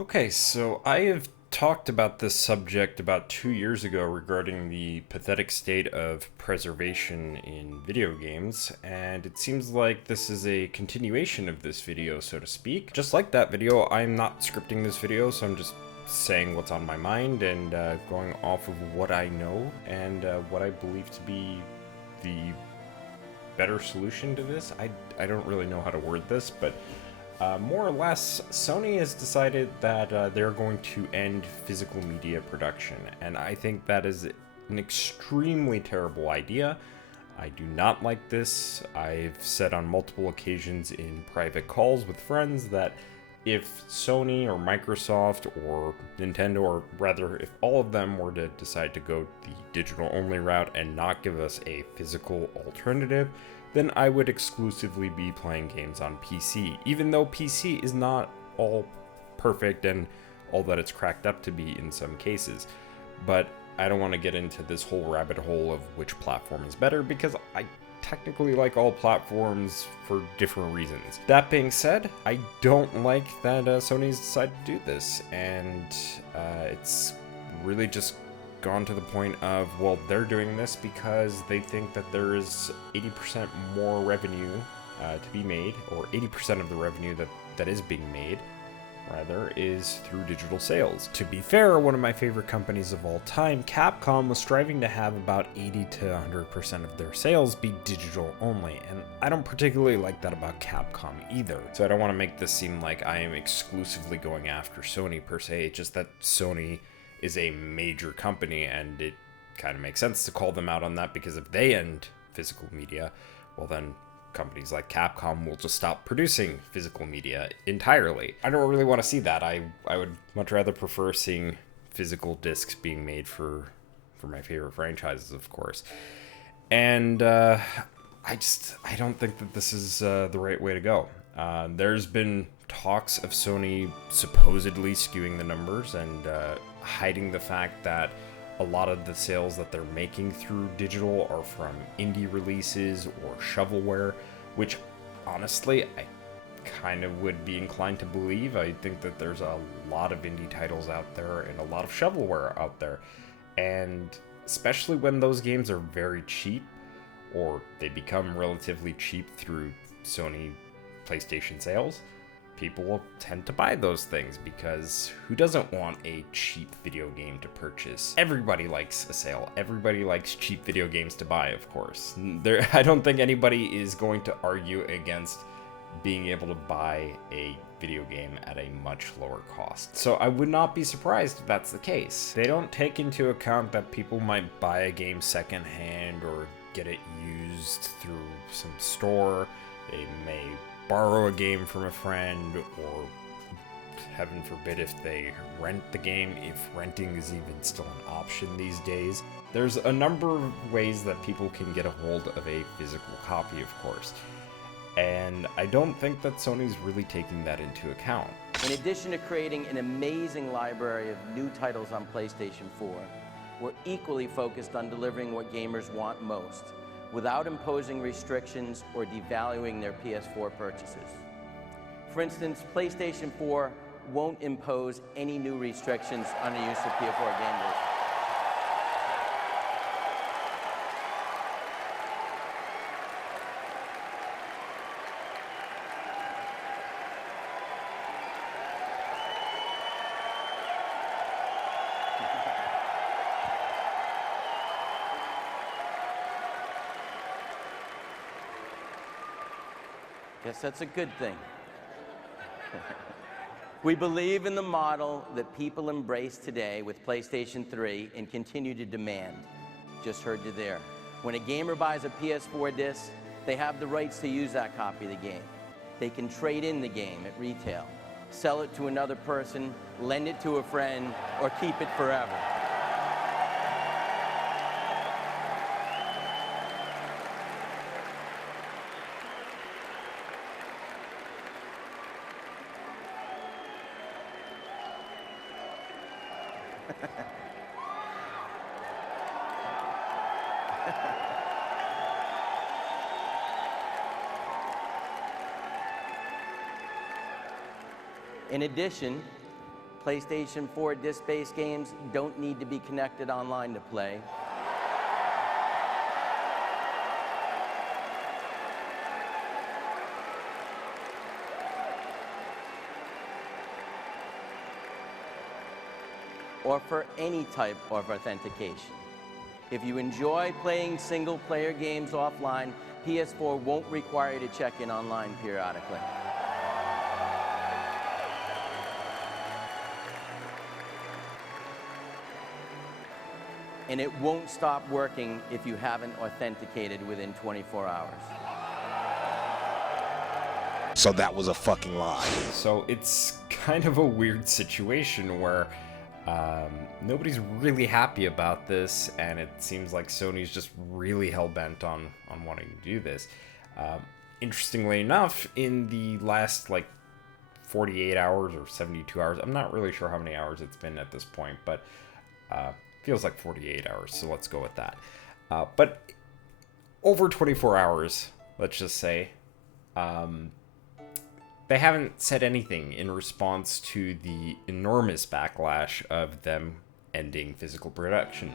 Okay, so I have talked about this subject about 2 years ago regarding the pathetic state of preservation in video games, and it seems like this is a continuation of this video, so to speak. Just like that video, I'm not scripting this video, so I'm just saying what's on my mind and going off of what I know and what I believe to be the better solution to this. I don't really know how to word this, but more or less, Sony has decided that they're going to end physical media production, and I think that is an extremely terrible idea. I do not like this. I've said on multiple occasions in private calls with friends that if Sony or Microsoft or Nintendo, or rather, if all of them were to decide to go the digital only route and not give us a physical alternative, then I would exclusively be playing games on PC, even though PC is not all perfect and all that it's cracked up to be in some cases. But I don't want to get into this whole rabbit hole of which platform is better, because I technically like all platforms for different reasons. That being said, I don't like that Sony's decided to do this, and it's really just gone to the point of, well, they're doing this because they think that there is 80% more revenue to be made, or 80% of the revenue that is being made, rather, is through digital sales. To be fair, one of my favorite companies of all time, Capcom, was striving to have about 80 to 100% of their sales be digital only, and I don't particularly like that about Capcom either. So I don't want to make this seem like I am exclusively going after Sony per se, it's just that Sony is a major company, and it kind of makes sense to call them out on that, because if they end physical media, well then companies like Capcom will just stop producing physical media entirely. I don't really want to see that. I would much rather prefer seeing physical discs being made for my favorite franchises, of course. And I don't think that this is the right way to go. There's been talks of Sony supposedly skewing the numbers and hiding the fact that a lot of the sales that they're making through digital are from indie releases or shovelware, which honestly I kind of would be inclined to believe. I think that there's a lot of indie titles out there and a lot of shovelware out there, and especially when those games are very cheap, or they become relatively cheap through Sony PlayStation sales, people will tend to buy those things, because who doesn't want a cheap video game to purchase? Everybody likes a sale. Everybody likes cheap video games to buy, of course. I don't think anybody is going to argue against being able to buy a video game at a much lower cost. So I would not be surprised if that's the case. They don't take into account that people might buy a game secondhand or get it used through some store. They may borrow a game from a friend, or heaven forbid if they rent the game, if renting is even still an option these days. There's a number of ways that people can get a hold of a physical copy, of course, and I don't think that Sony's really taking that into account. In addition to creating an amazing library of new titles on PlayStation 4, we're equally focused on delivering what gamers want most, without imposing restrictions or devaluing their PS4 purchases. For instance, PlayStation 4 won't impose any new restrictions on the use of PS4 gamers. Guess that's a good thing. We believe in the model that people embrace today with PlayStation 3 and continue to demand. Just heard you there. When a gamer buys a PS4 disc, they have the rights to use that copy of the game. They can trade in the game at retail, sell it to another person, lend it to a friend, or keep it forever. In addition, PlayStation 4 disc-based games don't need to be connected online to play. Or for any type of authentication. If you enjoy playing single-player games offline, PS4 won't require you to check in online periodically. And it won't stop working if you haven't authenticated within 24 hours. So that was a fucking lie. So it's kind of a weird situation where nobody's really happy about this, and it seems like Sony's just really hell-bent on wanting to do this. Interestingly enough, in the last, 48 hours or 72 hours, I'm not really sure how many hours it's been at this point, but feels like 48 hours, so let's go with that. But over 24 hours, let's just say, they haven't said anything in response to the enormous backlash of them ending physical production.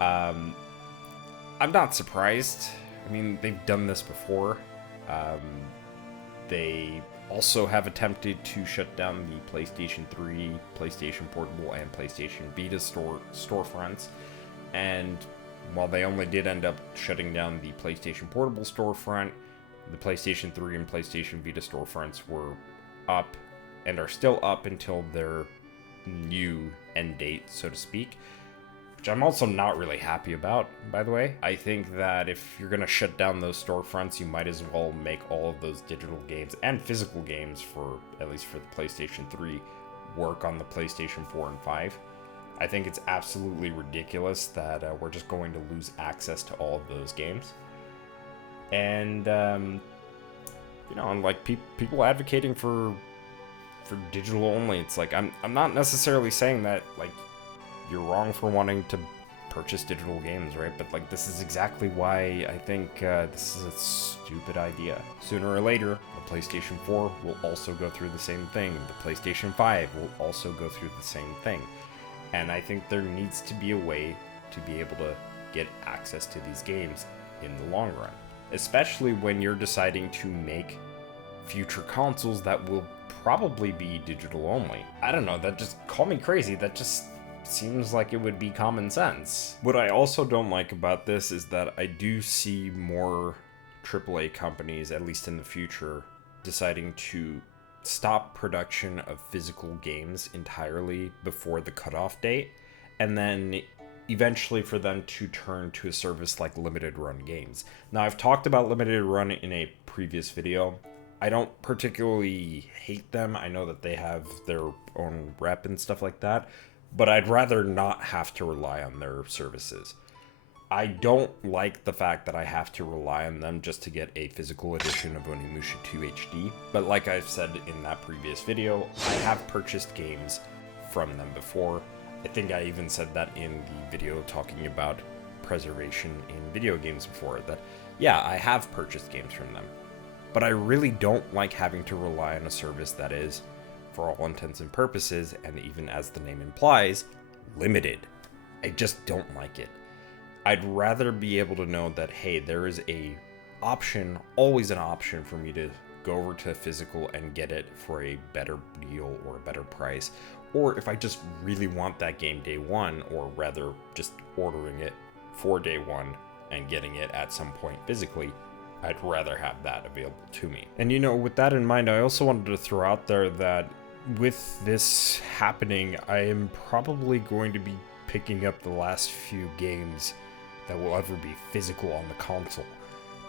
I'm not surprised. I mean, they've done this before. They also have attempted to shut down the PlayStation 3, PlayStation Portable, and PlayStation Vita storefronts. And while they only did end up shutting down the PlayStation Portable storefront, the PlayStation 3 and PlayStation Vita storefronts were up and are still up until their new end date, so to speak, which I'm also not really happy about, by the way. I think that if you're going to shut down those storefronts, you might as well make all of those digital games and physical games, for at least for the PlayStation 3, work on the PlayStation 4 and 5. I think it's absolutely ridiculous that we're just going to lose access to all of those games. And, people advocating for digital only, it's like, I'm not necessarily saying that, you're wrong for wanting to purchase digital games, right? But, this is exactly why I think this is a stupid idea. Sooner or later, the PlayStation 4 will also go through the same thing. The PlayStation 5 will also go through the same thing. And I think there needs to be a way to be able to get access to these games in the long run. Especially when you're deciding to make future consoles that will probably be digital only. I don't know, that just, call me crazy, that just seems like it would be common sense. What I also don't like about this is that I do see more AAA companies, at least in the future, deciding to stop production of physical games entirely before the cutoff date, and then eventually for them to turn to a service like limited run games. Now, I've talked about limited run in a previous video. I don't particularly hate them. I know that they have their own rep and stuff like that, but I'd rather not have to rely on their services. I don't like the fact that I have to rely on them just to get a physical edition of Onimusha 2 HD, but like I've said in that previous video, I have purchased games from them before. I think I even said that in the video talking about preservation in video games before, that, yeah, I have purchased games from them. But I really don't like having to rely on a service that is, for all intents and purposes, and even as the name implies, limited. I just don't like it. I'd rather be able to know that, hey, there is a option, always an option for me to go over to physical and get it for a better deal or a better price. Or if I just really want that game day one, or rather just ordering it for day one and getting it at some point physically, I'd rather have that available to me. And with that in mind, I also wanted to throw out there that with this happening, I am probably going to be picking up the last few games that will ever be physical on the console.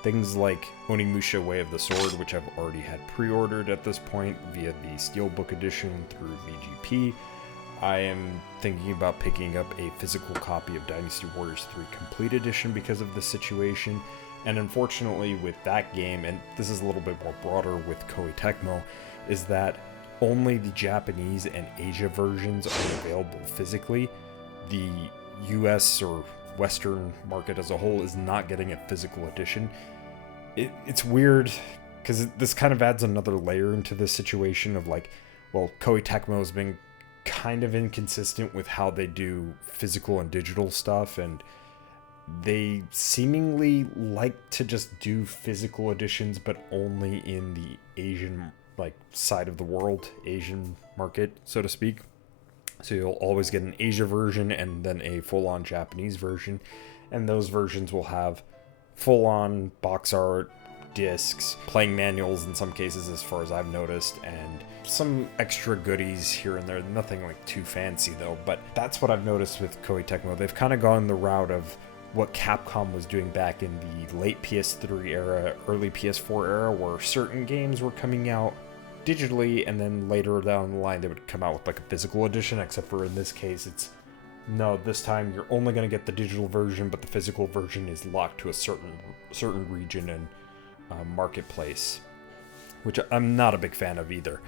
Things like Onimusha Way of the Sword, which I've already had pre-ordered at this point via the Steelbook edition through VGP. I am thinking about picking up a physical copy of Dynasty Warriors 3 Complete Edition because of this situation. And unfortunately with that game, and this is a little bit more broader with Koei Tecmo, is that only the Japanese and Asia versions are available physically. The US or Western market as a whole is not getting a physical edition. It's weird, because this kind of adds another layer into this situation of Koei Tecmo has been kind of inconsistent with how they do physical and digital stuff, and they seemingly like to just do physical editions, but only in the Asian side of the world, Asian market, so to speak. So you'll always get an Asia version and then a full-on Japanese version, and those versions will have full-on box art, discs, playing manuals in some cases, as far as I've noticed, and some extra goodies here and there. Nothing like too fancy though, but that's what I've noticed with Koei Tecmo. They've kind of gone the route of what Capcom was doing back in the late PS3 era, early PS4 era, where certain games were coming out digitally, and then later down the line they would come out with like a physical edition, except for in this case it's no, this time you're only going to get the digital version, but the physical version is locked to a certain region and marketplace, which I'm not a big fan of either.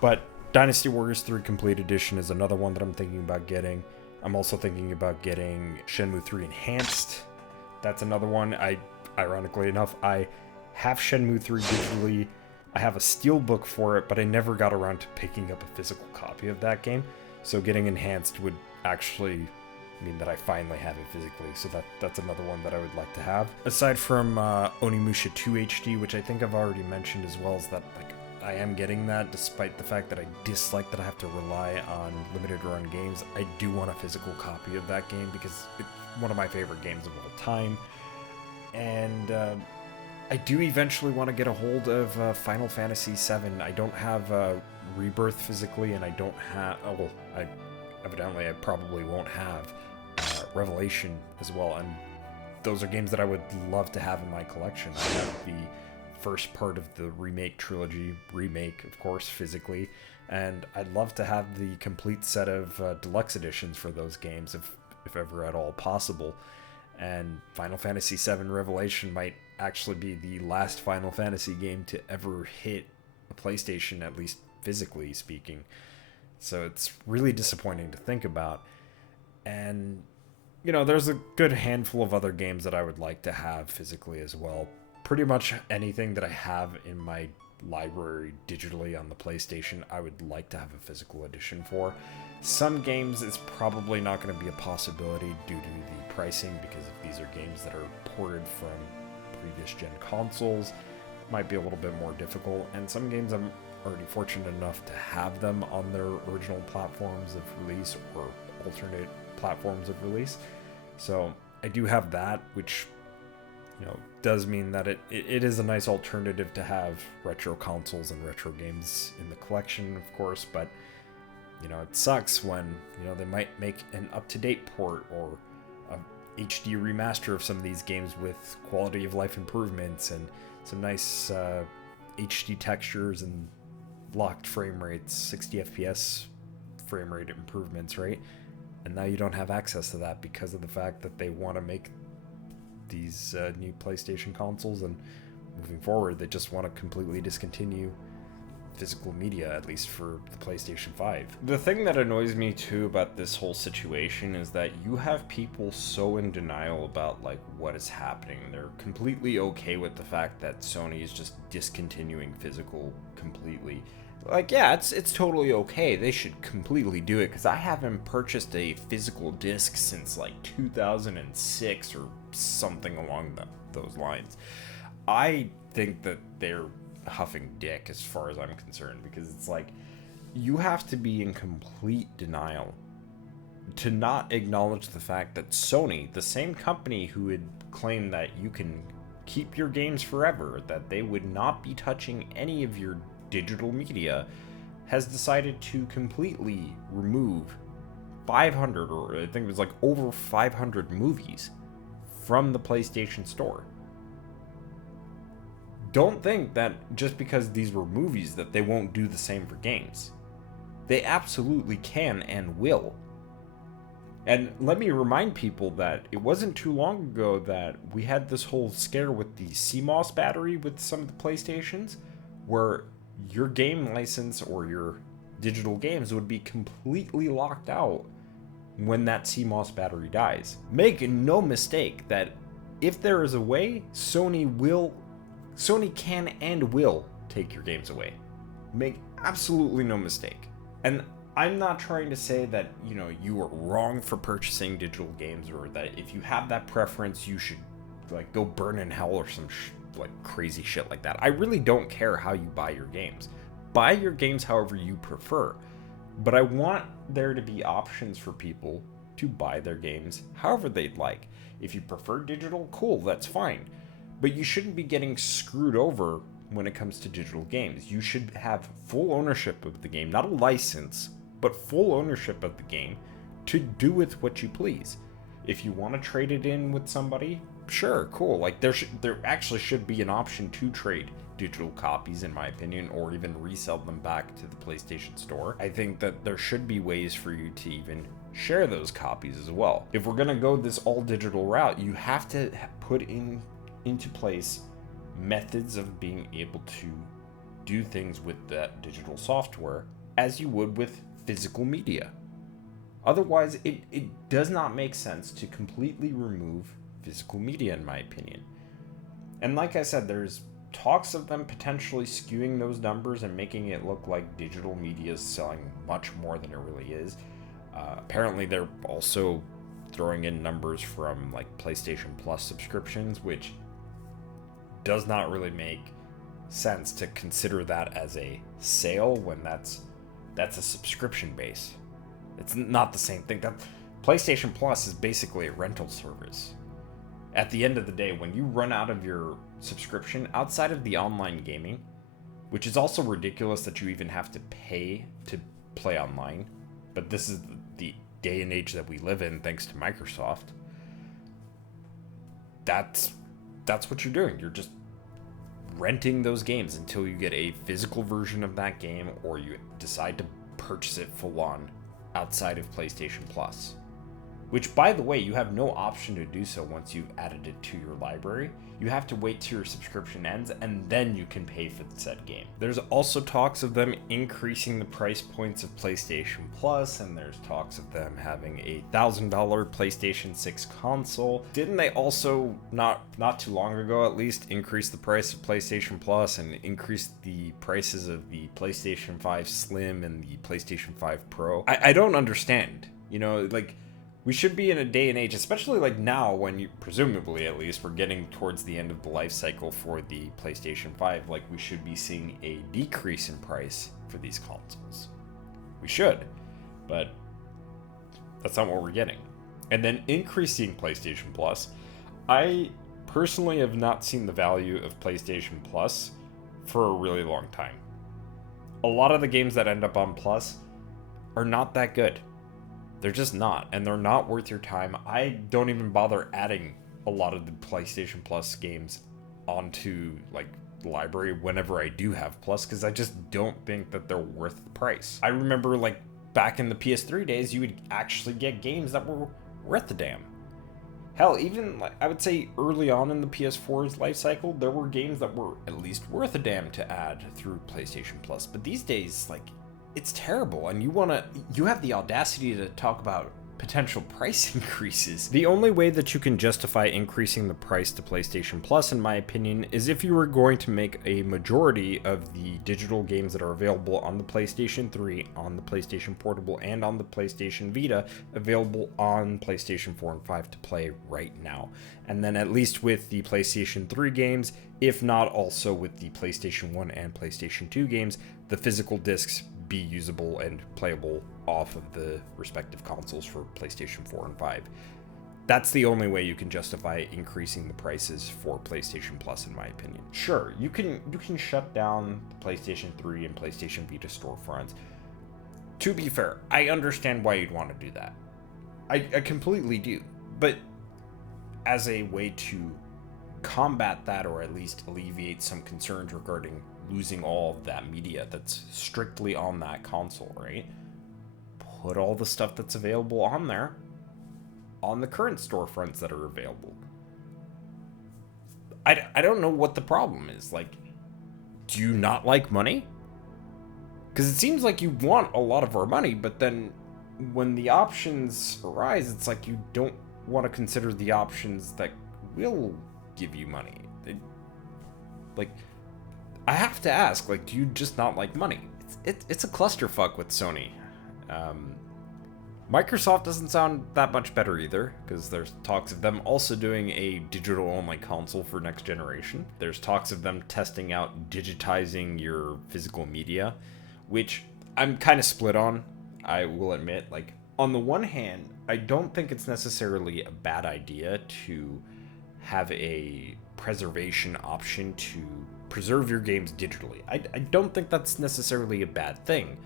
But Dynasty Warriors 3 Complete Edition is another one that I'm thinking about getting. I'm also thinking about getting Shenmue 3 Enhanced. That's another one. Ironically enough, I have Shenmue 3 digitally. I have a steelbook for it, but I never got around to picking up a physical copy of that game. So getting Enhanced would actually mean that I finally have it physically. So that's another one that I would like to have. Aside from Onimusha 2 HD, which I think I've already mentioned as well, is that I am getting that, despite the fact that I dislike that I have to rely on limited run games. I do want a physical copy of that game because it's one of my favorite games of all time. And I do eventually want to get a hold of Final Fantasy VII. I don't have Rebirth physically, and I don't have... evidently I probably won't have Revelation as well, and those are games that I would love to have in my collection. I have the first part of the remake trilogy, of course, physically, and I'd love to have the complete set of deluxe editions for those games, if ever at all possible. And Final Fantasy VII Revelation might actually be the last Final Fantasy game to ever hit a PlayStation, at least physically speaking. So it's really disappointing to think about. And, there's a good handful of other games that I would like to have physically as well. Pretty much anything that I have in my library digitally on the PlayStation, I would like to have a physical edition for. Some games it's probably not going to be a possibility due to the pricing, because if these are games that are ported from previous gen consoles, might be a little bit more difficult. And some games I'm already fortunate enough to have them on their original platforms of release or alternate platforms of release. So I do have that, which does mean that it is a nice alternative to have retro consoles and retro games in the collection, of course. But it sucks when they might make an up-to-date port or a HD remaster of some of these games with quality of life improvements and some nice HD textures and locked frame rates, 60 FPS frame rate improvements, right? And now you don't have access to that because of the fact that they want to make these new PlayStation consoles, and moving forward they just want to completely discontinue physical media, at least for the PlayStation 5. The thing that annoys me too about this whole situation is that you have people so in denial about what is happening. They're completely okay with the fact that Sony is just discontinuing physical completely. Yeah, it's totally okay. They should completely do it, because I haven't purchased a physical disc since 2006 or something along those lines. I think that they're huffing dick as far as I'm concerned, because it's you have to be in complete denial to not acknowledge the fact that Sony, the same company who had claimed that you can keep your games forever, that they would not be touching any of your digital media, has decided to completely remove 500, or I think it was over 500 movies from the PlayStation Store. Don't think that just because these were movies that they won't do the same for games. They absolutely can and will. And let me remind people that it wasn't too long ago that we had this whole scare with the CMOS battery with some of the PlayStations, where your game license or your digital games would be completely locked out when that CMOS battery dies. Make no mistake that if there is a way, Sony can and will take your games away. Make absolutely no mistake. And I'm not trying to say that, you know, you are wrong for purchasing digital games, or that if you have that preference, you should, like, go burn in hell or some, like, crazy shit like that. I really don't care how you buy your games. Buy your games however you prefer. But I want there to be options for people to buy their games however they'd like. If you prefer digital, cool, that's fine. But you shouldn't be getting screwed over when it comes to digital games. You should have full ownership of the game, not a license, but full ownership of the game to do with what you please. If you want to trade it in with somebody, sure, cool. Like, there actually should be an option to trade digital copies, in my opinion, or even resell them back to the PlayStation Store. I think that there should be ways for you to even share those copies as well. If we're gonna go this all digital route, you have to put into place methods of being able to do things with that digital software as you would with physical media. Otherwise, it does not make sense to completely remove physical media, in my opinion. And like I said, there's talks of them potentially skewing those numbers and making it look like digital media is selling much more than it really is. Apparently, they're also throwing in numbers from, like, PlayStation Plus subscriptions, which does not really make sense to consider that as a sale when that's a subscription base. It's not the same thing. That PlayStation Plus is basically a rental service. At the end of the day, when you run out of your subscription outside of the online gaming, which is also ridiculous that you even have to pay to play online, but this is the day and age that we live in thanks to Microsoft. That's what you're doing. You're just renting those games until you get a physical version of that game, or you decide to purchase it full on outside of PlayStation Plus. Which, by the way, you have no option to do so once you've added it to your library. You have to wait till your subscription ends, and then you can pay for the said game. There's also talks of them increasing the price points of PlayStation Plus, and there's talks of them having a $1,000 PlayStation 6 console. Didn't they also, not too long ago at least, increase the price of PlayStation Plus and increase the prices of the PlayStation 5 Slim and the PlayStation 5 Pro? I don't understand. You know, like, we should be in a day and age, especially like now when you, presumably at least, we're getting towards the end of the life cycle for the PlayStation 5, like we should be seeing a decrease in price for these consoles. We should, but that's not what we're getting. And then increasing PlayStation Plus, I personally have not seen the value of PlayStation Plus for a really long time. A lot of the games that end up on Plus are not that good. They're just not, and they're not worth your time. I don't even bother adding a lot of the PlayStation Plus games onto, like, the library whenever I do have Plus, because I just don't think that they're worth the price. I remember, like, back in the PS3 days, you would actually get games that were worth the damn. Hell, even, like, I would say early on in the PS4's life cycle, there were games that were at least worth a damn to add through PlayStation Plus. But these days, like, it's terrible, and you have the audacity to talk about potential price increases. The only way that you can justify increasing the price to PlayStation Plus, in my opinion, is if you were going to make a majority of the digital games that are available on the PlayStation 3, on the PlayStation Portable, and on the PlayStation Vita available on PlayStation 4 and 5 to play right now. And then at least with the PlayStation 3 games, if not also with the PlayStation 1 and PlayStation 2 games, the physical discs be usable and playable off of the respective consoles for PlayStation 4 and 5. That's the only way you can justify increasing the prices for PlayStation Plus, in my opinion. Sure, you can shut down the PlayStation 3 and PlayStation Vita storefronts. To be fair, I understand why you'd want to do that. I completely do. But as a way to combat that, or at least alleviate some concerns regarding losing all of that media that's strictly on that console, right? Put all the stuff that's available on there on the current storefronts that are available. I don't know what the problem is. Like, do you not like money? Because it seems like you want a lot of our money, but then when the options arise, it's like you don't want to consider the options that will give you money. Like, I have to ask, like, do you just not like money? It's a clusterfuck with Sony. Microsoft doesn't sound that much better either, because there's talks of them also doing a digital-only console for next generation. There's talks of them testing out digitizing your physical media, which I'm kind of split on, I will admit. Like, on the one hand, I don't think it's necessarily a bad idea to have a preservation option to preserve your games digitally. I don't think that's necessarily a bad thing.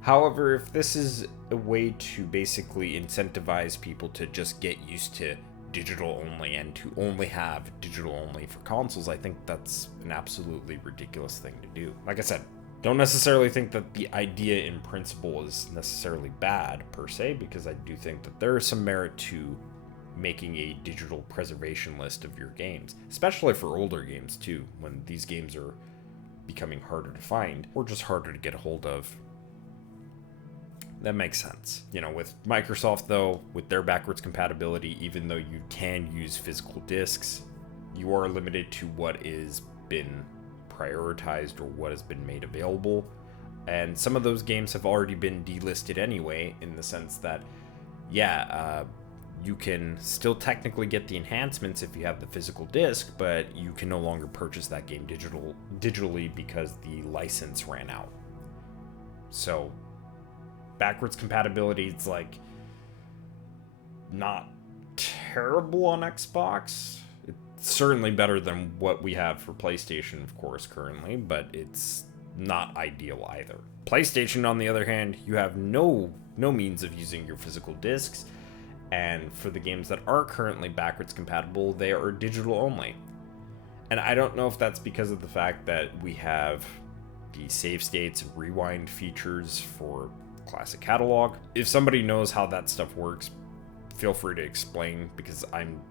However, if this is a way to basically incentivize people to just get used to digital only and to only have digital only for consoles, I think that's an absolutely ridiculous thing to do. Like I said, don't necessarily think that the idea in principle is necessarily bad per se, because I do think that there is some merit to making a digital preservation list of your games, especially for older games too, when these games are becoming harder to find or just harder to get a hold of. That makes sense. You know, with Microsoft though, with their backwards compatibility, even though you can use physical discs, you are limited to what is been prioritized or what has been made available. And some of those games have already been delisted anyway, in the sense that, you can still technically get the enhancements if you have the physical disc, but you can no longer purchase that game digitally because the license ran out. So backwards compatibility, it's like not terrible on Xbox. It's certainly better than what we have for PlayStation, of course, currently, but it's not ideal either. PlayStation, on the other hand, you have no means of using your physical discs, and for the games that are currently backwards compatible, they are digital only. And I don't know if that's because of the fact that we have the save states and rewind features for classic catalog. If somebody knows how that stuff works, feel free to explain, because I'm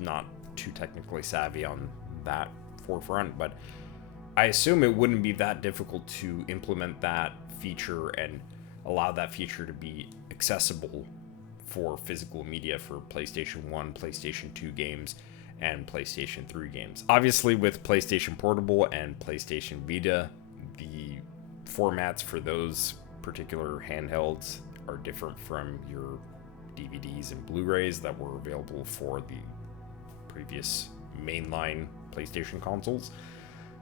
not too technically savvy on that forefront, but I assume it wouldn't be that difficult to implement that feature and allow that feature to be accessible for physical media for PlayStation 1, PlayStation 2 games, and PlayStation 3 games. Obviously, with PlayStation Portable and PlayStation Vita, the formats for those particular handhelds are different from your DVDs and Blu-rays that were available for the previous mainline PlayStation consoles.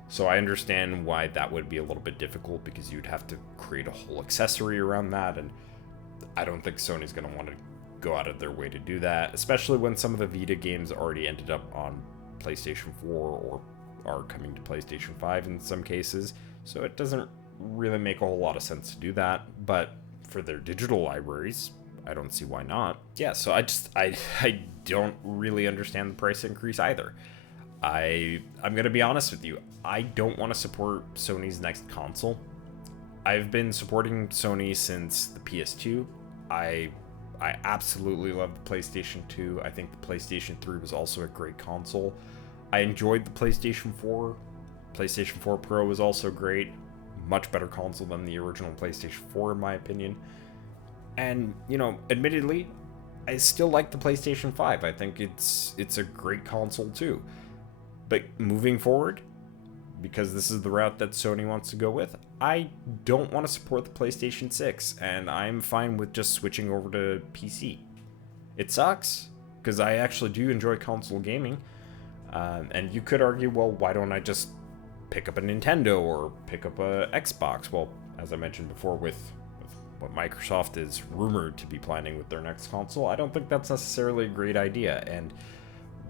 So I understand why that would be a little bit difficult, because you'd have to create a whole accessory around that, and I don't think Sony's going to want to go out of their way to do that, especially when some of the Vita games already ended up on PlayStation 4 or are coming to PlayStation 5 in some cases. So it doesn't really make a whole lot of sense to do that, but for their digital libraries, I don't see why not. Yeah, so I don't really understand the price increase either. I'm gonna be honest with you, I don't want to support Sony's next console. I've been supporting Sony since the PS2. I absolutely love the PlayStation 2. I think the PlayStation 3 was also a great console. I enjoyed the PlayStation 4. PlayStation 4 Pro was also great. Much better console than the original PlayStation 4 in my opinion. And, you know, admittedly, I still like the PlayStation 5. I think it's a great console too. But moving forward, because this is the route that Sony wants to go with, I don't want to support the PlayStation 6, and I'm fine with just switching over to PC. It sucks, because I actually do enjoy console gaming, and you could argue, well, why don't I just pick up a Nintendo or pick up a Xbox? Well, as I mentioned before, with what Microsoft is rumored to be planning with their next console, I don't think that's necessarily a great idea, and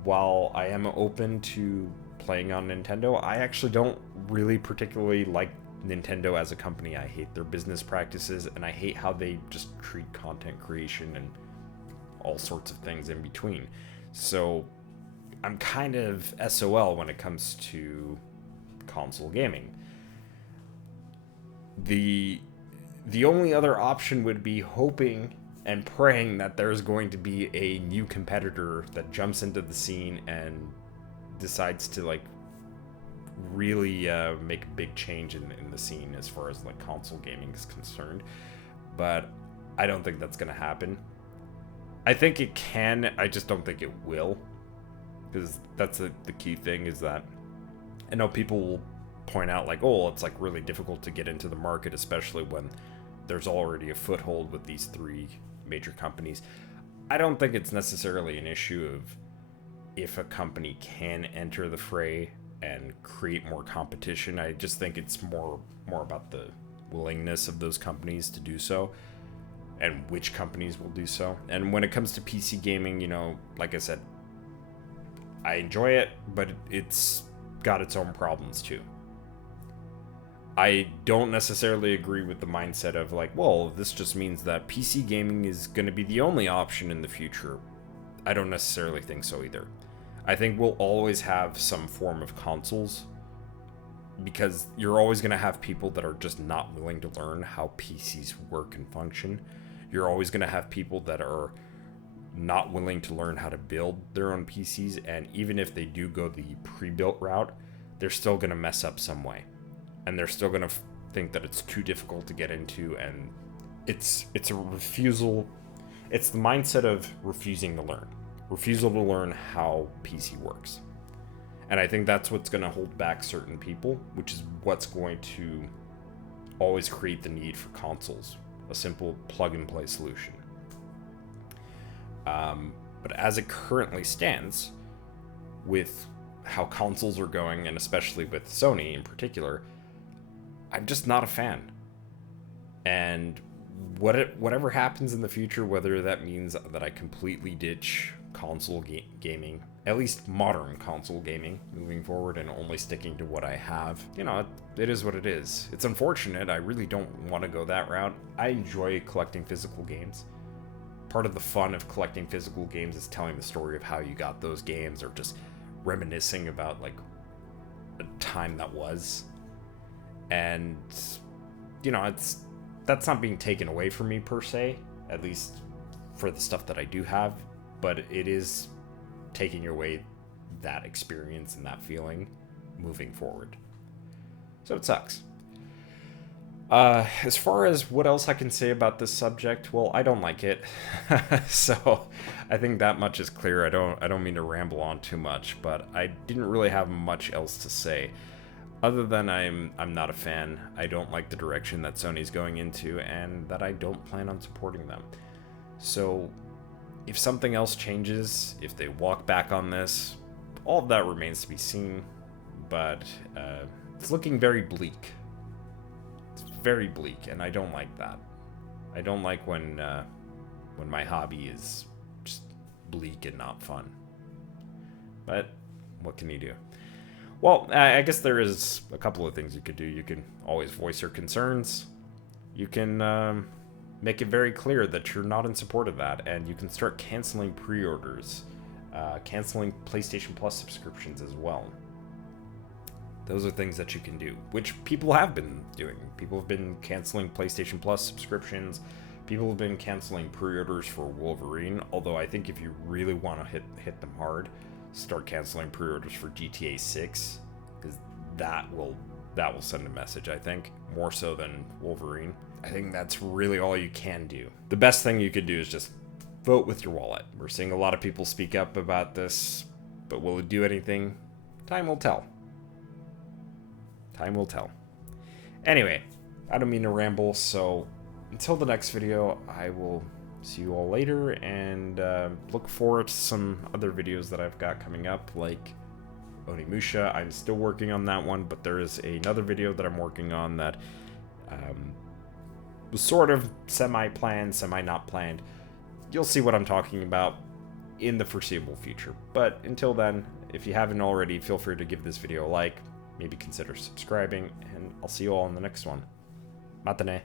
while I am open to playing on Nintendo, I actually don't really particularly like Nintendo as a company. I hate their business practices, and I hate how they just treat content creation and all sorts of things in between. So I'm kind of SOL when it comes to console gaming. The only other option would be hoping and praying that there's going to be a new competitor that jumps into the scene and decides to like really make a big change in the scene as far as like console gaming is concerned. But I don't think that's going to happen. I think it can, I just don't think it will, because that's the key thing, is that I know people will point out like, oh, it's like really difficult to get into the market, especially when there's already a foothold with these three major companies. I don't think it's necessarily an issue of if a company can enter the fray and create more competition. I just think it's more about the willingness of those companies to do so, and which companies will do so. And when it comes to PC gaming, you know, like I said, I enjoy it, but it's got its own problems too. I don't necessarily agree with the mindset of like, well, this just means that PC gaming is going to be the only option in the future. I don't necessarily think so either. I think we'll always have some form of consoles, because you're always going to have people that are just not willing to learn how PCs work and function. You're always going to have people that are not willing to learn how to build their own PCs, and even if they do go the pre-built route, they're still going to mess up some way. And they're still going to think that it's too difficult to get into, and it's a refusal. It's the mindset of refusing to learn. Refusal to learn how PC works. And I think that's what's going to hold back certain people, which is what's going to always create the need for consoles. A simple plug-and-play solution. But as it currently stands, with how consoles are going, and especially with Sony in particular, I'm just not a fan. And whatever happens in the future, whether that means that I completely ditch console gaming, at least modern console gaming, moving forward and only sticking to what I have, you know, it is what it is. It's unfortunate. I really don't want to go that route. I enjoy collecting physical games. Part of the fun of collecting physical games is telling the story of how you got those games, or just reminiscing about like a time that was. And you know, that's not being taken away from me per se, at least for the stuff that I do have, but it is taking away that experience and that feeling moving forward. So it sucks. As far as what else I can say about this subject, well, I don't like it. So I think that much is clear. I don't mean to ramble on too much, but I didn't really have much else to say. Other than I'm not a fan. I don't like the direction that Sony's going into, and that I don't plan on supporting them. So if something else changes, if they walk back on this, all of that remains to be seen. But it's looking very bleak. It's very bleak, and I don't like that. I don't like when my hobby is just bleak and not fun. But what can you do? Well, I guess there is a couple of things you could do. You can always voice your concerns. You can make it very clear that you're not in support of that, and you can start canceling pre-orders, canceling PlayStation Plus subscriptions as well. Those are things that you can do, which people have been doing. People have been canceling PlayStation Plus subscriptions. People have been canceling pre-orders for Wolverine, although I think if you really want to hit them hard, start canceling pre-orders for GTA 6, because that will send a message, I think, more so than Wolverine. I think that's really all you can do. The best thing you could do is just vote with your wallet. We're seeing a lot of people speak up about this, but will it do anything? Time will tell. Time will tell. Anyway, I don't mean to ramble, so until the next video, I will see you all later, and look forward to some other videos that I've got coming up, like Onimusha. I'm still working on that one, but there is another video that I'm working on that was sort of semi-planned, semi-not planned. You'll see what I'm talking about in the foreseeable future. But until then, if you haven't already, feel free to give this video a like, maybe consider subscribing, and I'll see you all in the next one. Matane.